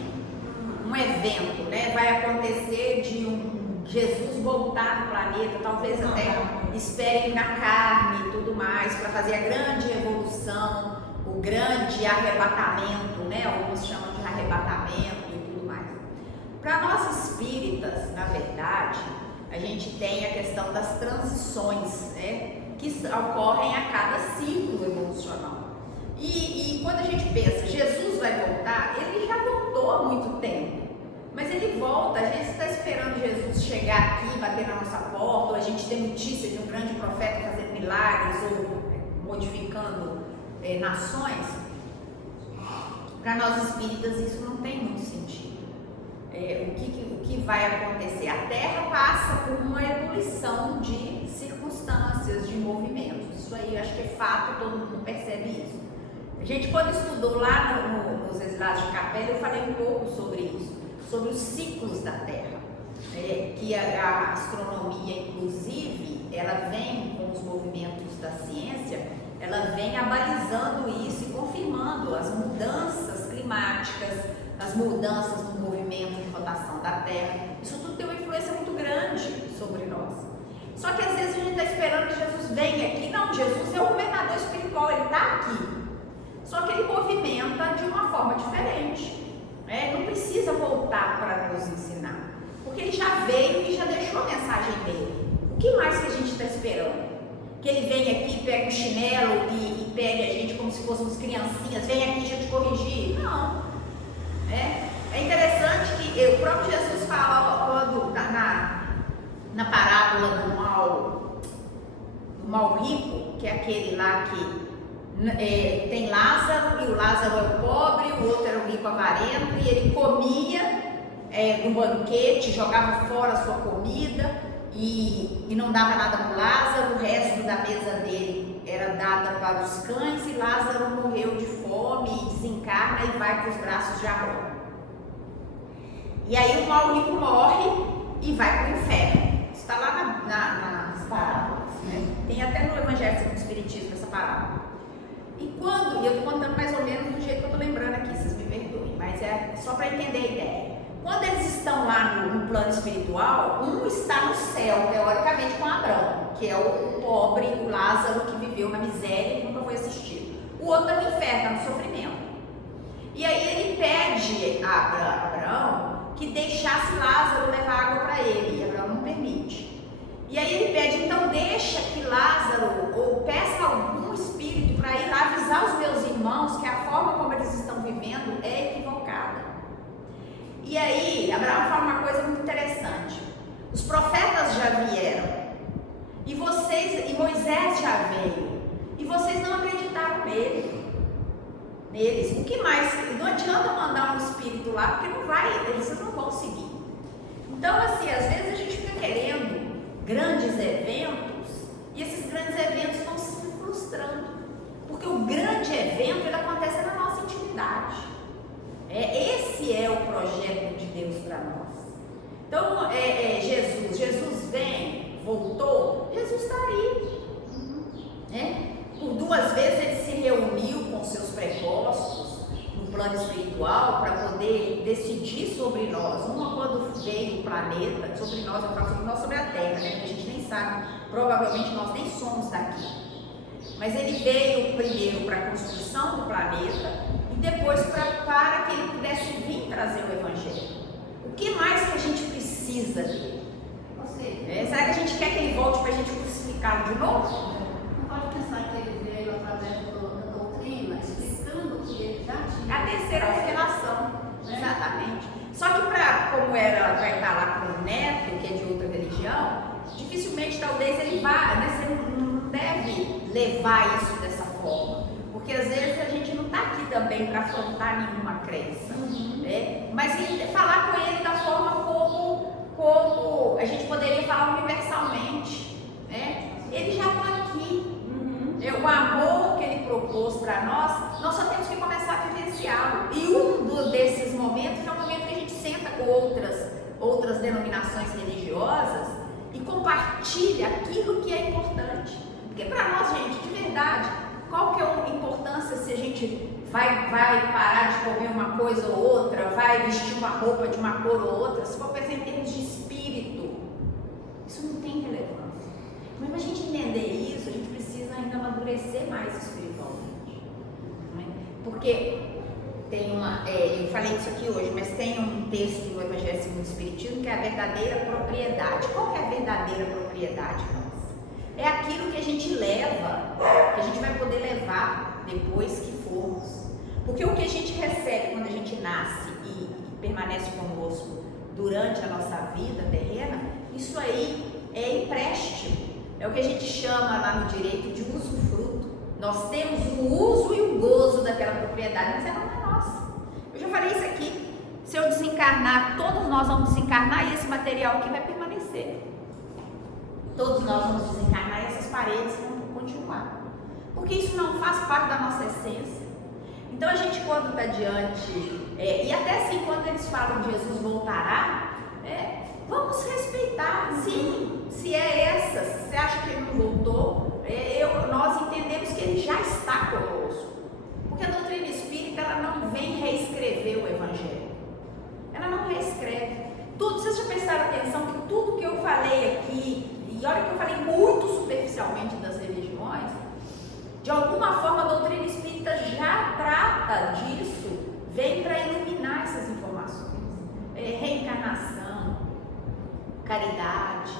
um evento, né? Vai acontecer de Jesus voltar no planeta, talvez até esperem na carne e tudo mais, para fazer a grande revolução, o grande arrebatamento, né? Alguns chamam de arrebatamento e tudo mais. Para nós espíritas, na verdade, a gente tem a questão das transições, né, que ocorrem a cada ciclo evolucional. E quando a gente pensa, Jesus vai voltar, ele já voltou há muito tempo. Mas ele volta, a gente está esperando Jesus chegar aqui, bater na nossa porta, ou a gente ter notícia de um grande profeta fazendo milagres ou modificando nações. Para nós espíritas isso não tem muito sentido. O que vai acontecer? A Terra passa por uma ebulição de circunstâncias, de movimentos. Isso aí eu acho que é fato, todo mundo percebe isso. A gente, quando estudou lá nos exilados de Capela, eu falei um pouco sobre isso, sobre os ciclos da Terra. Que a astronomia, inclusive, ela vem com os movimentos da ciência, ela vem abalizando isso e confirmando as mudanças climáticas, as mudanças no movimento de rotação da Terra. Isso tudo tem uma influência muito grande sobre nós. Só que às vezes a gente está esperando que Jesus venha aqui. Não, Jesus é o governador espiritual, ele está aqui. Só que ele movimenta de uma forma diferente. Não precisa voltar para nos ensinar. Porque ele já veio e já deixou a mensagem dele. O que mais que a gente está esperando? Que ele venha aqui, pegue o chinelo e pegue a gente como se fôssemos criancinhas. Vem aqui, deixa eu te corrigir. Não. É interessante que o próprio Jesus fala quando na parábola do mal rico, que é aquele lá que tem Lázaro, e o Lázaro é o pobre, o outro era o rico avarento, e ele comia no banquete, jogava fora a sua comida e não dava nada para o Lázaro, o resto da mesa dele era dada para os cães, e Lázaro morreu de fome e desencarna e vai para os braços de Abraão. E aí o mal rico morre e vai para o inferno. Está lá nas parábolas, né? Tem até no Evangelho segundo o Espiritismo essa parábola. E eu estou contando mais ou menos do jeito que eu estou lembrando aqui, vocês me perdoem, mas é só para entender a ideia. Quando eles estão lá no plano espiritual, um está no céu, teoricamente, com Abraão, que é o pobre, o Lázaro, que viveu na miséria e nunca foi assistido. O outro está no inferno, está no sofrimento. E aí ele pede a Abraão que deixasse Lázaro levar água para ele, e Abraão não permite. E aí ele pede, então deixa que Lázaro, ou peça algum espírito para ir lá avisar os meus irmãos que a forma como eles estão vivendo é equivocada. E aí Abraão fala uma coisa muito interessante: os profetas já vieram, e Moisés já veio, e vocês não acreditam neles. O que mais? Não adianta mandar um espírito lá, porque não vai, eles não vão seguir. Então, assim, às vezes a gente fica querendo grandes eventos e esses grandes eventos estão se frustrando, porque o grande evento ele acontece na nossa intimidade. Esse é o projeto de Deus para nós. Então, Jesus vem, voltou, Jesus está aí. Por 2 vezes ele se reuniu com seus prepostos no plano espiritual para poder decidir sobre nós. Uma quando veio o planeta, sobre nós, eu falo sobre nós, sobre a Terra, né? Porque a gente nem sabe, provavelmente nós nem somos daqui. Mas ele veio primeiro para a construção do planeta e depois para que ele pudesse vir trazer o Evangelho. O que mais que a gente precisa dele? Será que a gente quer que ele volte para a gente crucificá-lo de novo? Não pode pensar que ele veio através da doutrina, explicando que ele já tinha. A terceira revelação, exatamente. Só que como vai estar lá com o neto, que é de outra religião, dificilmente talvez ele vá, né? Você não deve levar isso dessa forma. Porque às vezes a gente não está aqui também para afrontar nenhuma crença. Mas falar com ele da forma como a gente poderia falar universalmente. Ele já está aqui. O amor que ele propôs para nós só temos que começar a vivenciá-lo. E desses momentos é o momento que a gente senta com outras denominações religiosas e compartilha aquilo que é importante. Porque para nós, gente, de verdade, qual que é a importância se a gente vai parar de comer uma coisa ou outra, vai vestir uma roupa de uma cor ou outra? Se for pensar em termos de espírito, isso não tem relevância. Mas para a gente entender isso, a gente precisa ainda amadurecer mais espiritualmente. Porque tem eu falei isso aqui hoje, mas tem um texto no Evangelho segundo o Espiritismo que é a verdadeira propriedade. Qual que é a verdadeira propriedade nossa? É aquilo que a gente leva, que a gente vai poder levar depois que formos. Porque o que a gente recebe quando a gente nasce e permanece conosco durante a nossa vida terrena, isso aí é empréstimo. É o que a gente chama lá no direito de usufruto. Nós temos o uso e o gozo daquela propriedade, mas ela não é nossa. Eu já falei isso aqui. Se eu desencarnar, todos nós vamos desencarnar e esse material aqui vai permanecer. Todos nós vamos desencarnar e essas paredes vão continuar. Porque isso não faz parte da nossa essência. Então a gente quando está diante, e até assim quando eles falam de Jesus voltará, vamos respeitar, sim, se é essa, se você acha que ele não voltou, nós entendemos que ele já está conosco. Porque a doutrina espírita, ela não vem reescrever o Evangelho. Ela não reescreve. Vocês já prestaram atenção que tudo que eu falei aqui, e olha que eu falei muito superficialmente das religiões, de alguma forma a doutrina espírita já trata disso, vem para iluminar essas informações. Reencarnação, caridade,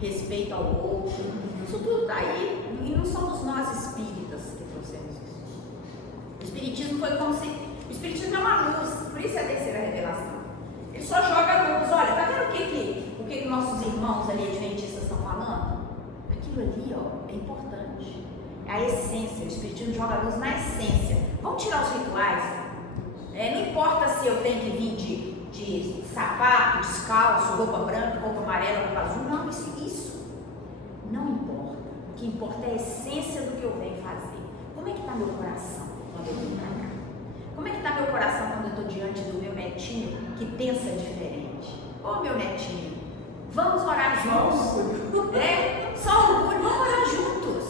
respeito ao outro, isso tudo está aí, e não somos nós espíritas que trouxemos isso. O espiritismo foi como se, o espiritismo é uma luz, por isso é a terceira revelação. Ele só joga luz, olha, tá vendo o que nossos irmãos ali adventistas estão falando? Aquilo ali, é importante, é a essência, o espiritismo joga luz na essência. Vamos tirar os rituais? Não importa se eu tenho que vir de sapato, descalço, roupa branca, roupa amarela, roupa azul, não, isso não importa. O que importa é a essência do que eu venho fazer. Como é que está meu coração quando eu venho para cá? Como é que está meu coração quando eu estou diante do meu netinho que pensa diferente? Ô meu netinho, vamos orar juntos. Só orgulho, vamos orar juntos.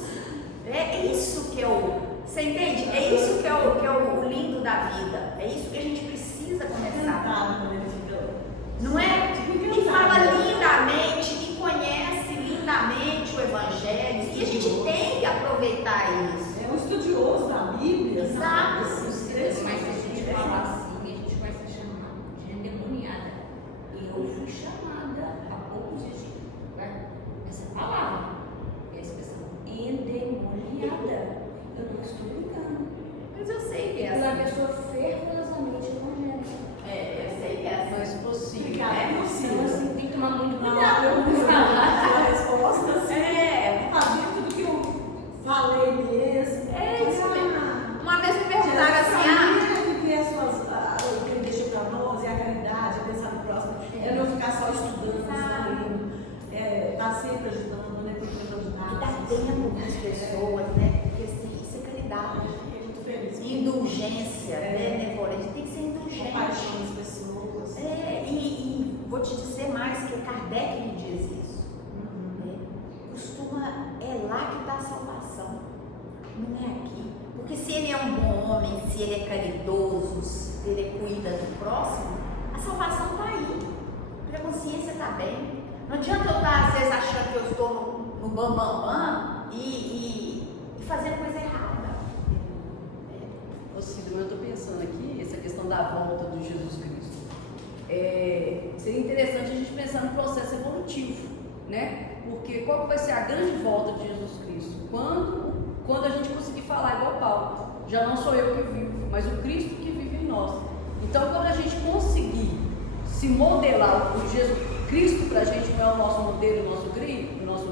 É isso que você entende? É isso que é o lindo da vida. É isso que a gente precisa começar. Não é? Que fala lindamente, que conhece lindamente o Evangelho. E a gente tem que aproveitar isso. É um estudioso da Bíblia. Exato. Mas se a gente falar assim, a gente vai ser chamado de endemoniada. E eu fui chamada há poucos dias essa palavra, a expressão endemoniada. Eu não estou brincando. Mas eu sei que é Uma assim. pessoa fervorosamente evangélica. Eu sei que é assim. Mas possível. Então, assim, tem que tomar muito Não, cuidado. eu vou falar a resposta assim. É. Fazer tudo que eu falei mesmo. É isso mesmo. tempo das pessoas, né? Porque assim, isso é caridade. É muito feliz. Indulgência, né, Nevora? A gente tem que ser indulgente. Compaixão das pessoas. E vou te dizer mais que Kardec me diz isso. Né? É lá que está a salvação, não é aqui. Porque se ele é um bom homem, se ele é caridoso, se ele cuida do próximo, a salvação está aí. Porque a consciência está bem. Não adianta eu estar, às vezes, achando que eu estou no bam e fazendo coisa errada. Ô Cida, eu estou pensando aqui, essa questão da volta de Jesus Cristo. Seria interessante a gente pensar no processo evolutivo, né? Porque qual vai ser a grande volta de Jesus Cristo? Quando a gente conseguir falar igual Paulo, já não sou eu que vivo, mas o Cristo que vive em nós. Então, quando a gente conseguir se modelar, o Jesus Cristo para a gente não é o nosso modelo, o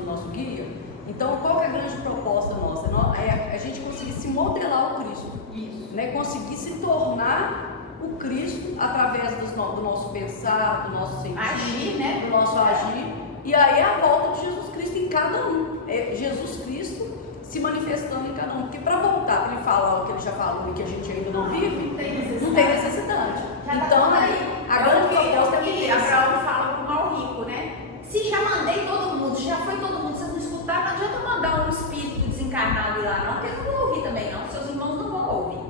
nosso guia. Então, qual que é a grande proposta nossa? É a gente conseguir se modelar o Cristo. Isso. Né? Conseguir se tornar o Cristo através do nosso pensar, do nosso sentir, Agir, né? Do nosso agir. E aí a volta de Jesus Cristo em cada um. É Jesus Cristo se manifestando em cada um. Porque para voltar, para ele falar o que ele já falou e que a gente ainda não vive, não tem necessidade. Então, a grande proposta é que Abraão fala para o mal rico, né? Se já mandei todo mundo, já foi todo mundo, vocês não escutaram, não adianta eu mandar um espírito desencarnado lá, não, porque eles não vão ouvir também, não. Seus irmãos não vão ouvir.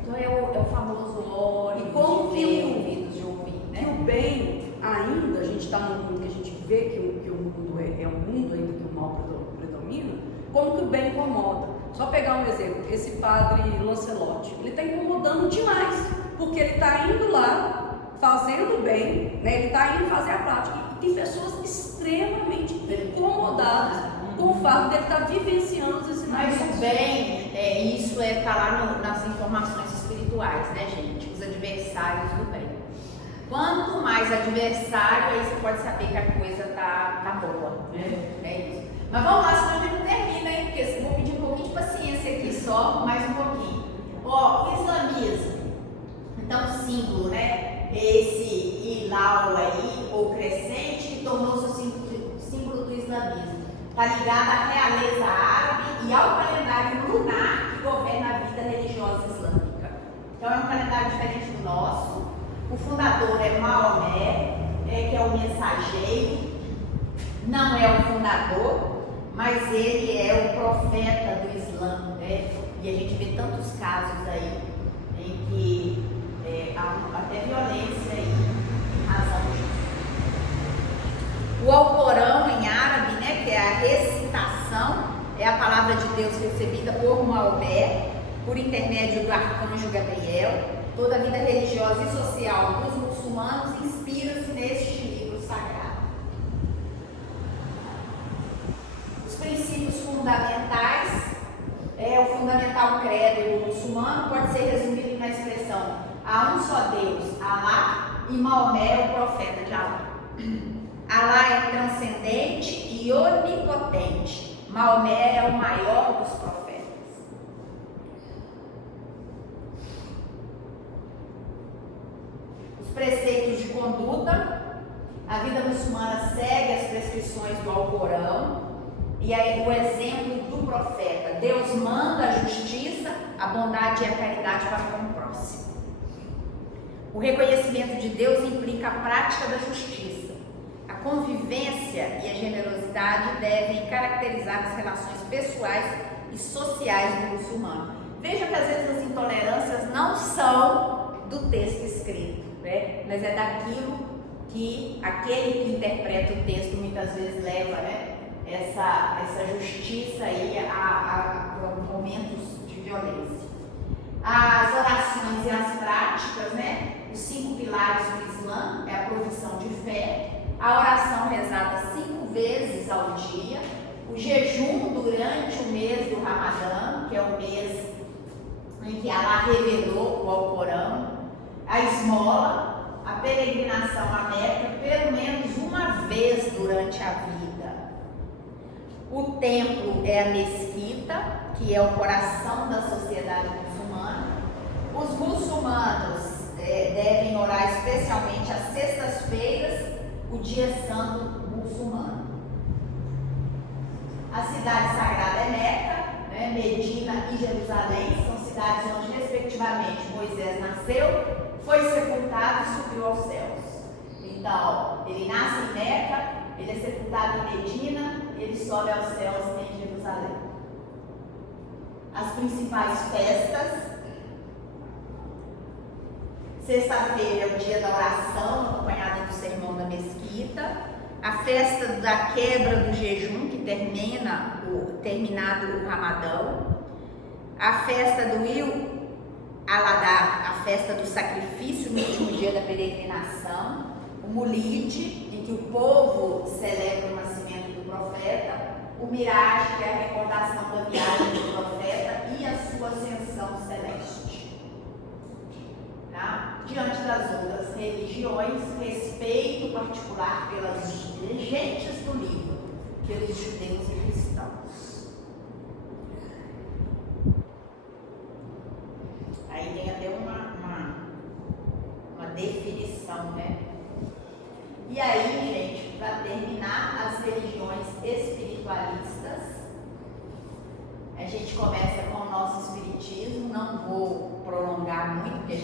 Então é o famoso óleo e como de ouvidos de ouvir, né? Que o bem ainda, a gente está num mundo que a gente vê que o mundo é um mundo ainda que o mal predomina, como que o bem incomoda. Só pegar um exemplo, esse padre Lancelotti, ele está incomodando demais, porque ele está indo lá, fazendo bem, né? Ele está indo fazer a prática, e tem pessoas extremamente incomodadas com o fato de ele estar vivenciando os ensinamentos. Mas o bem, isso está lá nas informações espirituais, né, gente? Os adversários do bem. Quanto mais adversário, aí você pode saber que a coisa tá boa, né? É isso. Mas vamos lá, senão a gente não termina, hein? Porque eu vou pedir um pouquinho de paciência aqui só, mais um pouquinho. Ó, islamismo. Então, o símbolo, né? Esse hilau aí, ou crescente, que tornou-se o símbolo do islamismo. Está ligado à realeza árabe e ao calendário lunar que governa a vida religiosa islâmica. Então, é um calendário diferente do nosso. O fundador é Maomé, que é o mensageiro. Não é o fundador, mas ele é o profeta do Islã, né? E a gente vê tantos casos aí em que há até violência aí, em razão disso. O Alcorão em árabe, né, que é a recitação, é a palavra de Deus recebida por Maomé, por intermédio do arcanjo Gabriel. Toda a vida religiosa e social dos muçulmanos inspira-se neste livro sagrado. Os princípios fundamentais, o fundamental credo do muçulmano pode ser resumido na expressão: há um só Deus, Alá, e Maomé é o profeta de Alá. Alá é transcendente e onipotente. Maomé é o maior dos profetas. Os preceitos de conduta. A vida muçulmana segue as prescrições do Alcorão e aí o exemplo do profeta. Deus manda a justiça, a bondade e a caridade para com o próximo. O reconhecimento de Deus implica a prática da justiça. A convivência e a generosidade devem caracterizar as relações pessoais e sociais do muçulmano. Veja que às vezes as intolerâncias não são do texto escrito, né? Mas é daquilo que aquele que interpreta o texto muitas vezes leva, né? Essa justiça aí a momentos de violência. As orações e as práticas, né? Os 5 pilares do Islã é a profissão de fé, a oração rezada 5 vezes ao dia, o jejum durante o mês do Ramadã, que é o mês em que Allah revelou o Alcorão, a esmola, a peregrinação à Meca pelo menos uma vez durante a vida. O templo é a mesquita, que é o coração da sociedade muçulmana. Os muçulmanos devem orar especialmente às sextas-feiras, o dia santo muçulmano. A cidade sagrada é Meca, né? Medina e Jerusalém são cidades onde, respectivamente, Moisés nasceu, foi sepultado e subiu aos céus. Então, ele nasce em Meca, ele é sepultado em Medina, ele sobe aos céus em Jerusalém. As principais festas. Sexta-feira é o dia da oração, acompanhada do sermão da mesquita. A festa da quebra do jejum, que terminado o Ramadão. A festa do Il Aladar, a festa do sacrifício no último dia da peregrinação. O Mulide, em que o povo celebra o nascimento do profeta. O Mirage, que é a recordação da viagem do profeta e a sua ascensão celeste. Tá? Diante das outras religiões, respeito particular pelas gentes do livro, pelos judeus e cristãos. Aí tem até uma definição, né? E aí, gente, para terminar, as religiões espiritualistas. A gente começa com o nosso espiritismo, não vou prolongar muito, porque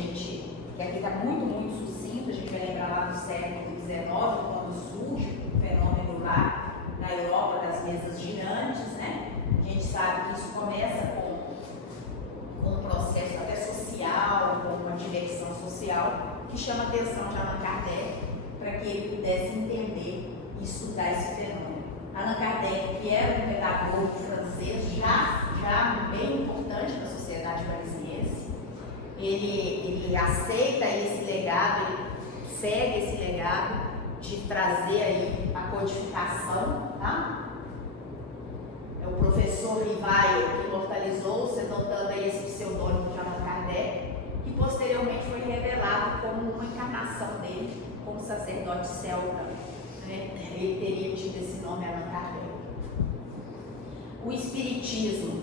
aqui está muito sucinto. A gente vai lembrar lá do século XIX, quando surge o fenômeno lá na Europa das mesas girantes, né? A gente sabe que isso começa com um processo até social, com uma diversão social, que chama a atenção de Allan Kardec, para que ele pudesse entender e estudar esse fenômeno. Allan Kardec, que era um pedagogo francês, já bem importante para a sociedade parisiense, ele aceita esse legado, ele segue esse legado de trazer aí a codificação, tá? É o professor Rivaio que imortalizou, notando aí esse pseudônimo de Allan Kardec, que posteriormente foi revelado como uma encarnação dele como sacerdote celta, né? Ele teria tido esse nome, Allan Kardec. O espiritismo,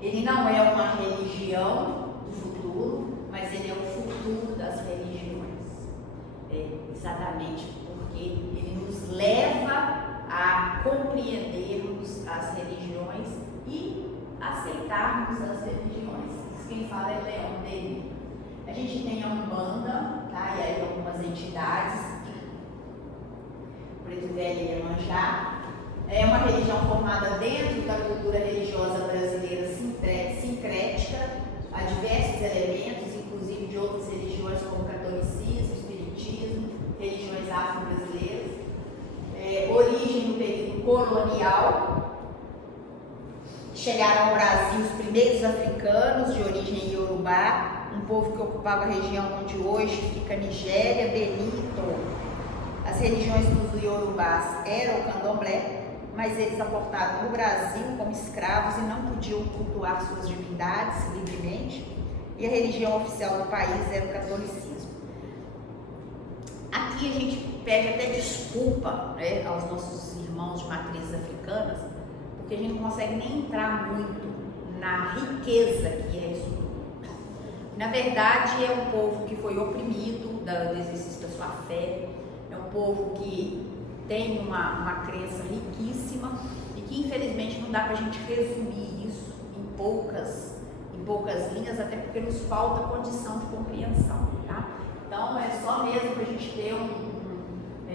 ele não é uma religião do futuro, mas ele é o futuro das religiões. Exatamente porque ele nos leva a compreendermos as religiões e aceitarmos as religiões. Quem fala é Leon Denis. A gente tem a Umbanda, tá? E aí algumas entidades, Preto Velho e Iemanjá. É uma religião formada dentro da cultura religiosa brasileira sincrética, há diversos elementos, inclusive de outras religiões como o catolicismo, o espiritismo, religiões afro-brasileiras. Origem no período colonial. Chegaram ao Brasil os primeiros africanos de origem iorubá, um povo que ocupava a região onde hoje fica Nigéria, Benin e Togo. As religiões dos iorubás eram o candomblé, mas eles aportaram no Brasil como escravos e não podiam cultuar suas divindades livremente, e a religião oficial do país era o catolicismo. Aqui a gente pede até desculpa, né, aos nossos irmãos de matrizes africanas, porque a gente não consegue nem entrar muito na riqueza que é isso tudo. Na verdade, é um povo que foi oprimido do exercício da sua fé, é um povo que tem uma crença riquíssima e que infelizmente não dá para a gente resumir isso em poucas linhas, até porque nos falta condição de compreensão, tá? Então é só mesmo para a gente ter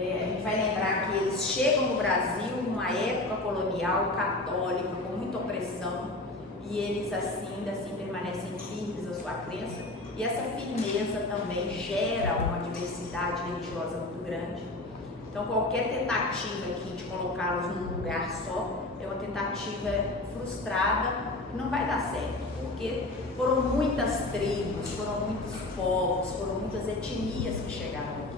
a gente vai lembrar que eles chegam no Brasil numa época colonial católica com muita opressão e eles ainda assim permanecem firmes na sua crença, e essa firmeza também gera uma diversidade religiosa muito grande. Então qualquer tentativa aqui de colocá-los num lugar só é uma tentativa frustrada que não vai dar certo, porque foram muitas tribos, foram muitos povos, foram muitas etnias que chegaram aqui.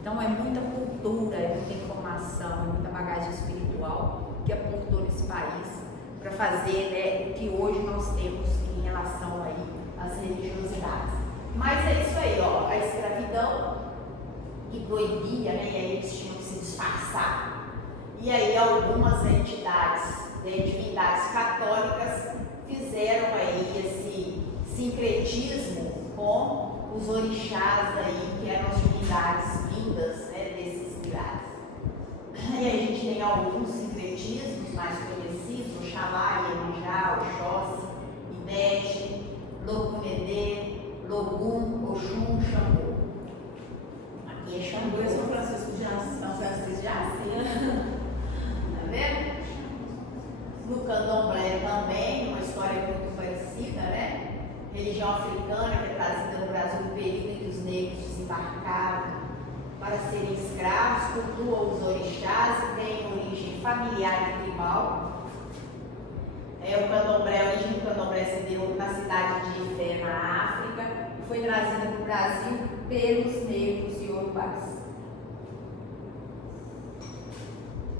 Então é muita cultura, é muita informação, é muita bagagem espiritual que aportou nesse país para fazer, né, o que hoje nós temos em relação aí às religiosidades. Mas é isso aí, ó, a escravidão que proibia, né, e aí eles tinham que se disfarçar. E aí algumas entidades, divindades católicas fizeram aí esse sincretismo com os orixás aí, que eram as divindades vindas, né, desses lugares. E aí a gente tem alguns sincretismos mais conhecidos ferroviária tribal. O candomblé, a origem do candomblé se deu na cidade de Ifé, na África, e foi trazida para o Brasil pelos negros e urubás.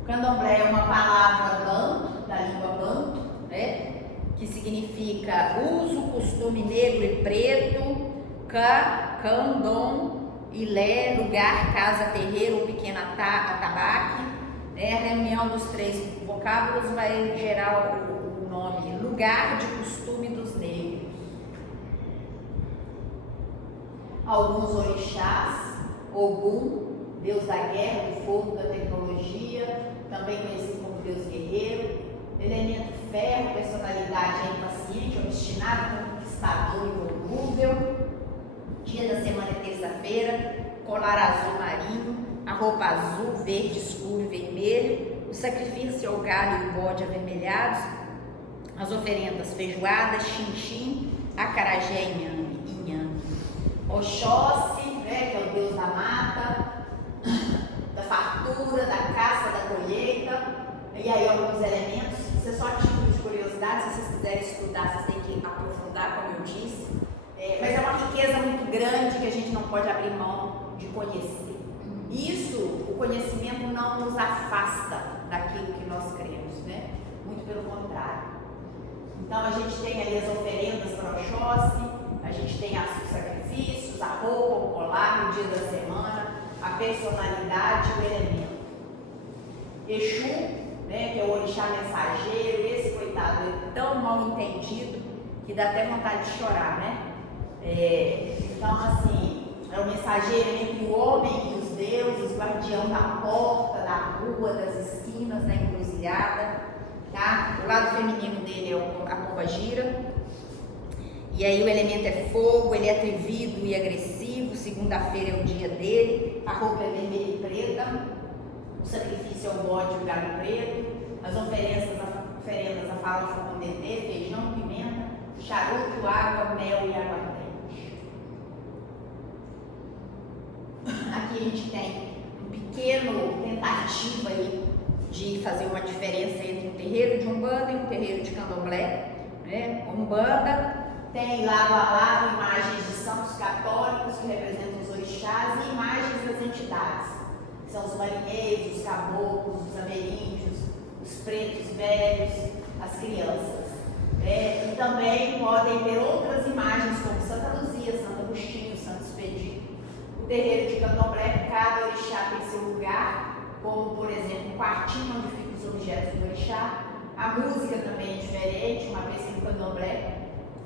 Candomblé é uma palavra banto, da língua banto, né? Que significa uso, costume negro e preto, candom, ilé, lugar, casa, terreiro ou pequeno atabaque. A reunião dos três vocábulos vai gerar o nome lugar de costume dos negros. Alguns orixás, Ogum, deus da guerra, do fogo, da tecnologia, também conhecido como deus guerreiro. Elemento ferro, personalidade impaciente, obstinado, conquistador e volúvel. Dia da semana é terça-feira, colar azul marinho, a roupa azul, verde escuro e vermelho, o sacrifício é o galho e o bode avermelhados, as oferendas feijoada, xinxim, acarajé e inhame. Oxóssi, que é o deus da mata, da fartura, da caça, da colheita, e aí alguns elementos. Isso é só título de curiosidade, se vocês quiserem estudar, vocês têm que aprofundar, como eu disse. Mas é uma riqueza muito grande que a gente não pode abrir mão de conhecer. Isso, o conhecimento não nos afasta daquilo que nós cremos, né? Muito pelo contrário. Então a gente tem aí as oferendas para Oxóssi, a gente tem os sacrifícios, a roupa, o colar, o dia da semana, a personalidade, o elemento. Exu, que é o orixá mensageiro, esse coitado é tão mal entendido que dá até vontade de chorar, né? Então assim, é o mensageiro entre o homem e os deuses, o guardião da porta, da rua, das esquinas, da encruzilhada, tá? O lado feminino dele é a pombagira. E aí o elemento é fogo, ele é atrevido e agressivo, segunda-feira é o dia dele, a roupa é vermelha e preta, o sacrifício é o bode e o galho preto, as oferendas a farofa com dendê, feijão, pimenta, charuto, água, mel e aguardente. Aqui a gente tem um pequeno tentativa aí de fazer uma diferença entre um terreiro de Umbanda e um terreiro de Candomblé, né? Umbanda tem lado a lado imagens de santos católicos que representam os orixás e imagens das entidades. São os marinheiros, os caboclos, os ameríndios, os pretos velhos, as crianças. E também podem ter outras imagens como Santa Luzia, Santo Agostinho, Santo Expedito. O terreiro de Candomblé, cada orixá tem seu lugar, como por exemplo o quartinho onde ficam os objetos do orixá. A música também é diferente, uma vez que o Candomblé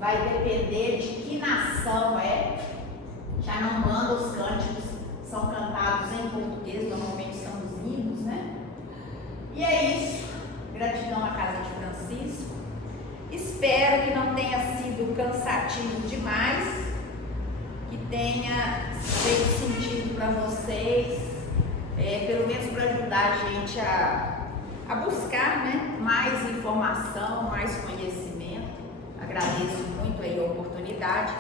vai depender de que nação é. Já não manda os cânticos, são cantados em português, normalmente são os hinos, né? E é isso. Gratidão à Casa de Francisco. Espero que não tenha sido cansativo demais, que tenha feito sentido para vocês, pelo menos para ajudar a gente a buscar, né, mais informação, mais conhecimento. Agradeço muito aí a oportunidade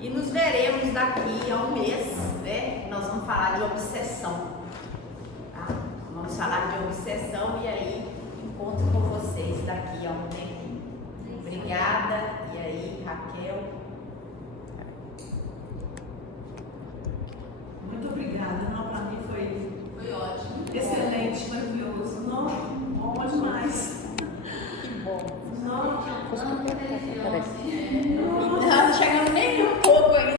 e nos veremos daqui a um mês, né? Nós vamos falar de obsessão, tá? Vamos falar de obsessão e aí encontro com vocês daqui a um tempinho. Obrigada.